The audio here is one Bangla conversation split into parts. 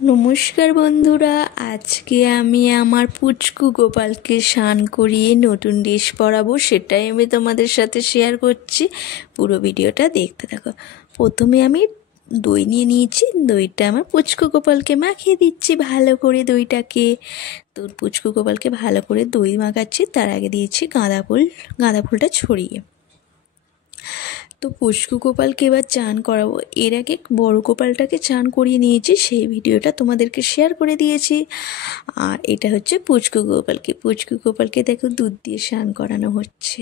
নমস্কার বন্ধুরা, আজকে আমি আমার পুচকু গোপালকে স্নান করিয়ে নতুন ড্রেস পরাবো, সেটাই আমি তোমাদের সাথে শেয়ার করছি। পুরো ভিডিওটা দেখতে থাকো। প্রথমে আমি দই নিয়ে নিয়েছি, দইটা আমার পুচকু গোপালকে মাখিয়ে দিচ্ছি ভালো করে। দইটাকে তো পুচকু গোপালকে ভালো করে দই মাখাচ্ছি, তার আগে দিয়েছি গাঁদা ফুলটা ছড়িয়ে। তো পুচকু গোপালকে এবার চান করাবো। এর আগে বড় গোপালটাকে চান করিয়ে নিয়েছি, সেই ভিডিওটা তোমাদেরকে শেয়ার করে দিয়েছি। আর এটা হচ্ছে পুচকু গোপালকে দেখো দুধ দিয়ে স্নান করানো হচ্ছে।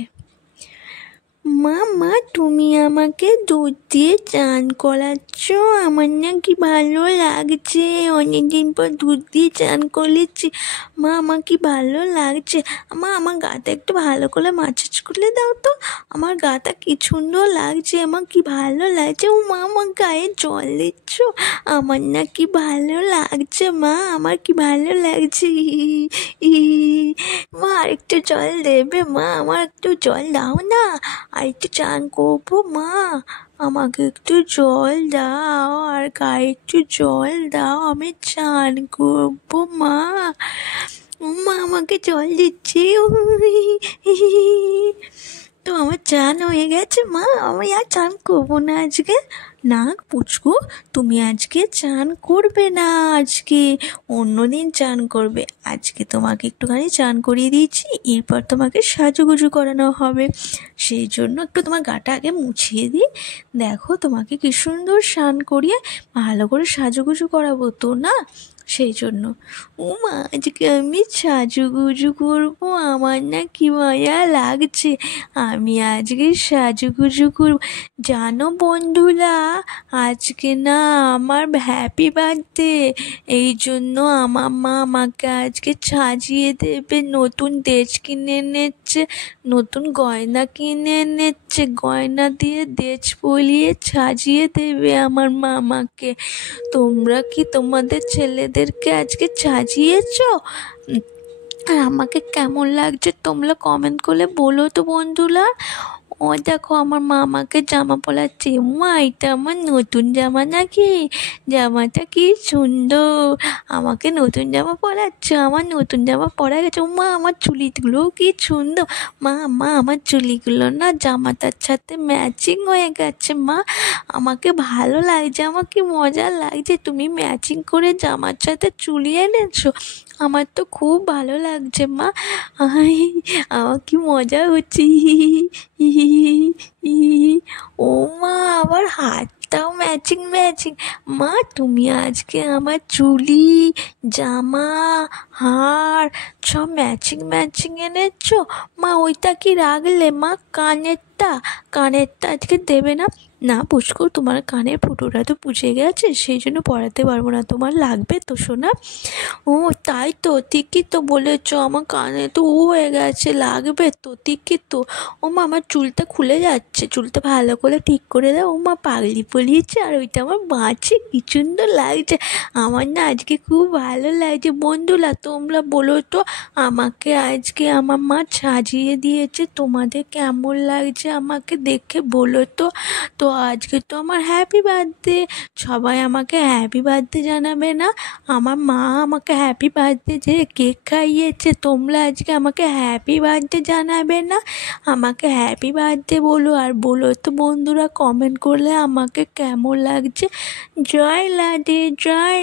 মা তুমি আমাকে দুধ দিয়ে চান করাচ্ছ, আমার না কি ভালো লাগছে। অনেকদিন পর দুধ দিয়ে চান করেছি মা, আমার কি ভালো লাগছে। আমার গাটা একটু ভালো করে মাসাজ করলে দাও তো, আমার গাটা কি সুন্দর লাগছে, আমার কি ভালো লাগছে। ও মা, আমার গায়ে জল দিচ্ছ, আমার না কি ভালো লাগছে মা, আমার কি ভালো লাগছে। মা আরেকটু জল দেবে মা, আমার একটু জল দাও না, আর একটু চান করবো মা, আমাকে একটু জল দাও, আর গায়ে একটু জল দাও, আমি চান করবো মা। মা আমাকে জল দিচ্ছে। তো আমার চান হয়ে গেছে মা, আমি আর চান করবো না আজকে। না পুচকু, তুমি আজকে চান করবে না, আজকে অন্যদিন চান করবে। আজকে তোমাকে একটুখানি চান করিয়ে দিয়েছি, এরপর তোমাকে সাজুগুজু করানো হবে। সেই জন্য একটু তোমার গাটা আগে মুছিয়ে দিই। দেখো তোমাকে কি সুন্দর স্নান করিয়ে ভালো করে সাজুগুজু করাবো তো না, সেই জন্য। ও মা, আজকে আমি সাজুগুজু করবো, আমার না কি মজা লাগছে, আমি আজকে সাজুগুজু করবো। জানো বন্ধুরা, আজকে না আমার হ্যাপি বার্থডে, এই জন্য আমার মা আমাকে আজকে সাজিয়ে দেবে, নতুন ড্রেস কিনে এনেছে, নতুন গয়না কিনে এনেছে, গয়না দিয়ে ড্রেস পরিয়ে সাজিয়ে দেবে আমার মা আমাকে। তোমরা কি তোমাদের ছেলেদেরকে আজকে সাজিয়েছো? আর আমাকে কেমন লাগছে তোমরা কমেন্ট করে বলো তো বন্ধুরা। ও দেখো আমার মা আমাকে জামা পরাচ্ছে। মা এটা আমার নতুন জামা নাকি, জামাটা কি সুন্দর, আমাকে নতুন জামা পরাচ্ছে, আমার নতুন জামা পরা গেছে। মা আমার চুলিগুলোও কি সুন্দর, মা আমার চুলিগুলো না জামাটার সাথে ম্যাচিং হয়ে গেছে মা, আমাকে ভালো লাগছে, আমার কি মজা লাগছে, তুমি ম্যাচিং করে জামার সাথে চুলি এনেছো, আমার তো খুব ভালো লাগছে মা। আমার কি মজা হচ্ছে। ও মা, আবার হাতটাও ম্যাচিং। মা তুমি আজকে আমার চুলি, জামা, হার সব ম্যাচিং এনেছো। মা ওইটা কি রাখলে মা, কানেরটা আজকে দেবে না? না পুচকু, তোমার কানের ফুটোটা তো পুষে গেছে, সেই জন্য পরাতে পারবো না, তোমার লাগবে তো সোনা। ও তাই তো, ঠিকই তো বলেছ, আমার কানে তো হয়ে গেছে, লাগবে তো, ঠিকই তো। ও মা আমার চুলটা খুলে যাচ্ছে, চুলটা ভালো করে ঠিক করে দাও। ও মা পাগলি পলিয়েছে, আর ওইটা আমার বাঁচে, কি সুন্দর লাগছে, আমার না আজকে খুব ভালো লাগছে। বন্ধুরা তোমরা বলো তো, আমাকে আজকে আমার মা সাজিয়ে দিয়েছে, তোমাদের কেমন লাগছে আমাকে দেখে বলো তো। তো আজকে তো আমার হ্যাপি বার্থডে, সবাই আমাকে হ্যাপি বার্থডে জানাবে না? আমার মা আমাকে হ্যাপি বার্থডে যে কেক খাইয়েছে, তোমরা আজকে আমাকে হ্যাপি বার্থডে জানাবে না? আমাকে হ্যাপি বার্থডে বলো, আর বলো তো বন্ধুরা কমেন্ট করলে আমাকে কেমন লাগছে। জয় লাডে, জয়।